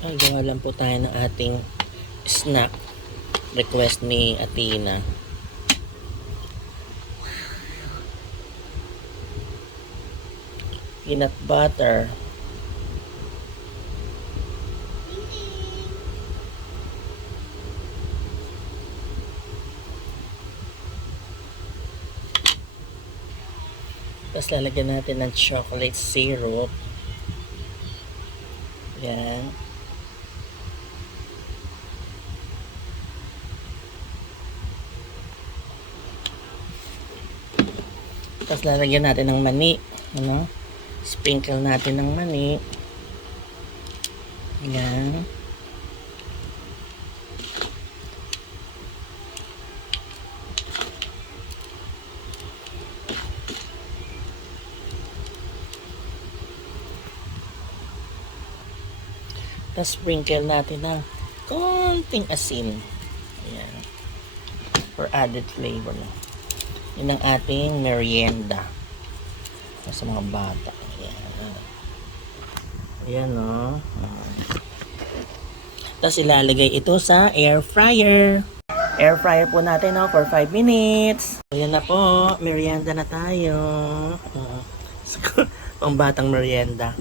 Gawa lang po tayo ng ating snack request ni Athena. Peanut butter. Tapos lalagyan natin ng chocolate syrup. Yan. Tapos lalagyan natin ng mani. Ano? Sprinkle natin ng mani. Yan. Tapos sprinkle natin ng konting asin. Ayan. For added flavor. Yan ang ating merienda. Sa mga bata. Ayan. Ayan o. Tapos ilalagay ito sa air fryer. Air fryer po natin for 5 minutes. Ayan na po. Merienda na tayo. Pang batang merienda.